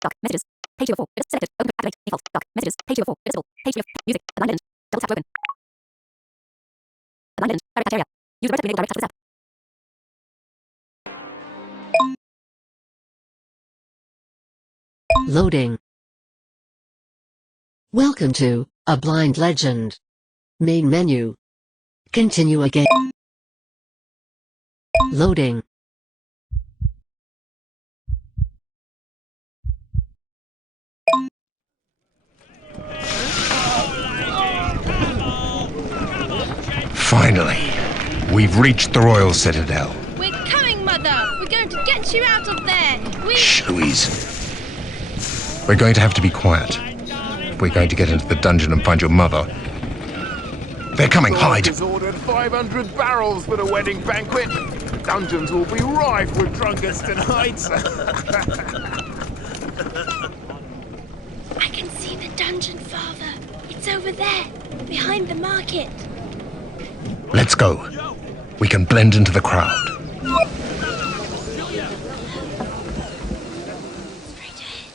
Doc. Messages. Page 2 of 4. Selected. Open. Activate. Default. Doc. Messages. Page 2 of 4. Visible. Page 3 of music. Alignment. Double tap to open. Alignment. Direct area. Use vertically enable direct chat with app. Loading. Welcome to A Blind Legend. Main menu. Continue again. Loading. Finally, we've reached the Royal Citadel. We're coming, Mother! We're going to get you out of there! Shh, Louise. We're going to have to be quiet. We're going to get into the dungeon and find your mother. They're coming, hide! Has ordered 500 barrels for the wedding banquet. The dungeons will be rife with drunkards tonight. I can see the dungeon, Father. It's over there, behind the market. Let's go. We can blend into the crowd. Straight ahead.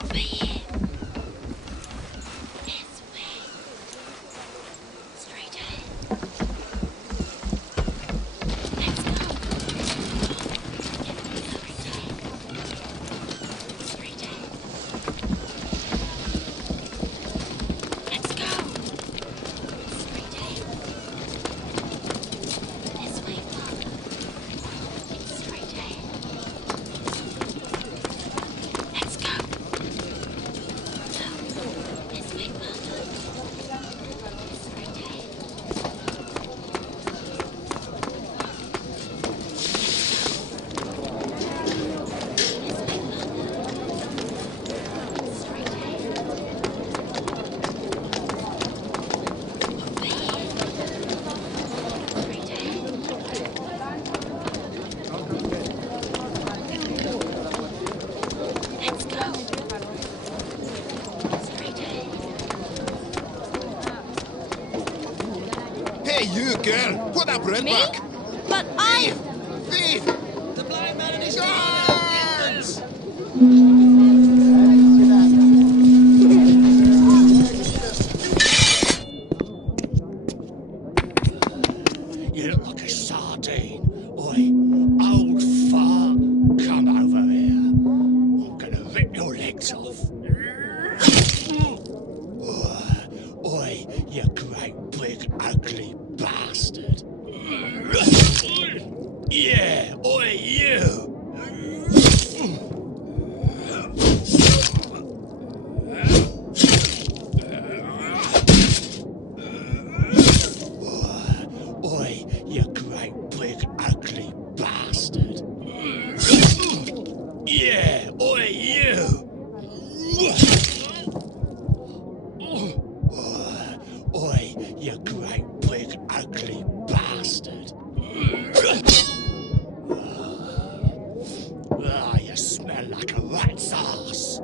Over here. This way. Straight ahead. Let's go. Straight ahead. Let's go. Straight ahead. This way, Father. Straight ahead. Let's go. This way, Father. Straight ahead. Straight ahead. Over here. Straight ahead. Let's go. Straight ahead. Hey, you girl! Put that bread Me? back! But I... Thief! The blind man and his guards! You look like a sardine. Oi, old fart, come over here. I'm gonna rip your legs off. Oi, you great big ugly bastard. Yeah, oi, you. Oi, you great big ugly bastard. Yeah, oi, you. Oi, you great big ugly bastard. Ah, you smell like a rat's ass.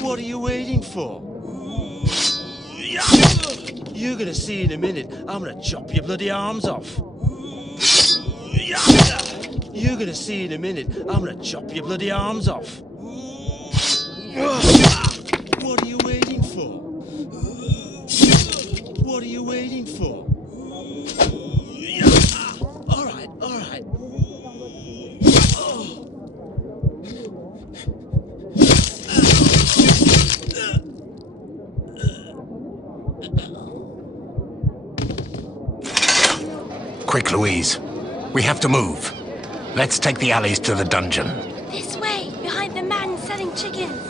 What are you waiting for? You're gonna see in a minute. I'm gonna chop your bloody arms off. You're gonna see in a minute. I'm gonna chop your bloody arms off. What are you waiting for? What are you waiting for? All right, all right. Quick, Louise. We have to move. Let's take the alleys to the dungeon. This way, behind the man selling chickens.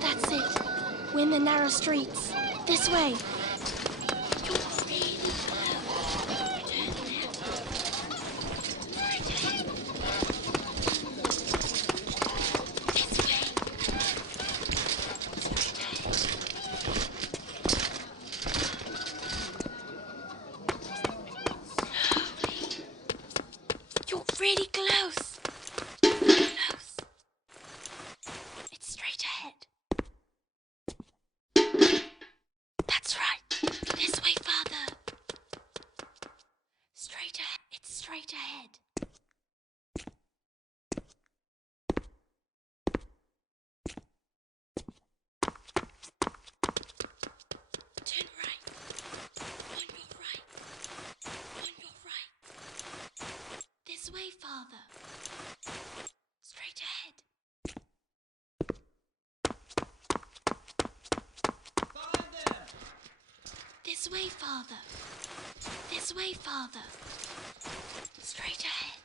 That's it. We're in the narrow streets. This way. Really close. Close. It's straight ahead. That's right. This way, Father. Straight ahead. It's straight ahead. Turn right. On your right. On your right. This way, Father. Straight ahead. This way, Father. This way, Father. Straight ahead.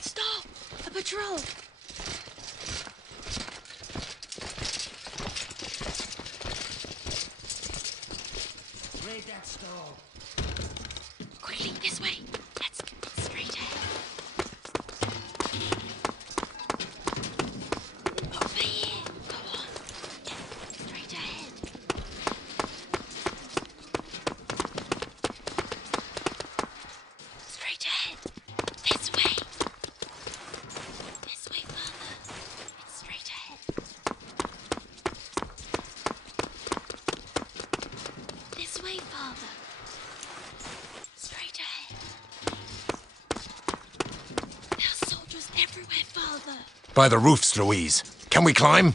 Stop! A patrol! Read that stall. Quickly, this way. Let's get straight ahead. Over here. Go on. Get straight ahead. Straight ahead. This way. This way, Father. It's straight ahead. This way, Father. Straight ahead. There are soldiers everywhere, Father. By the roofs, Louise. Can we climb?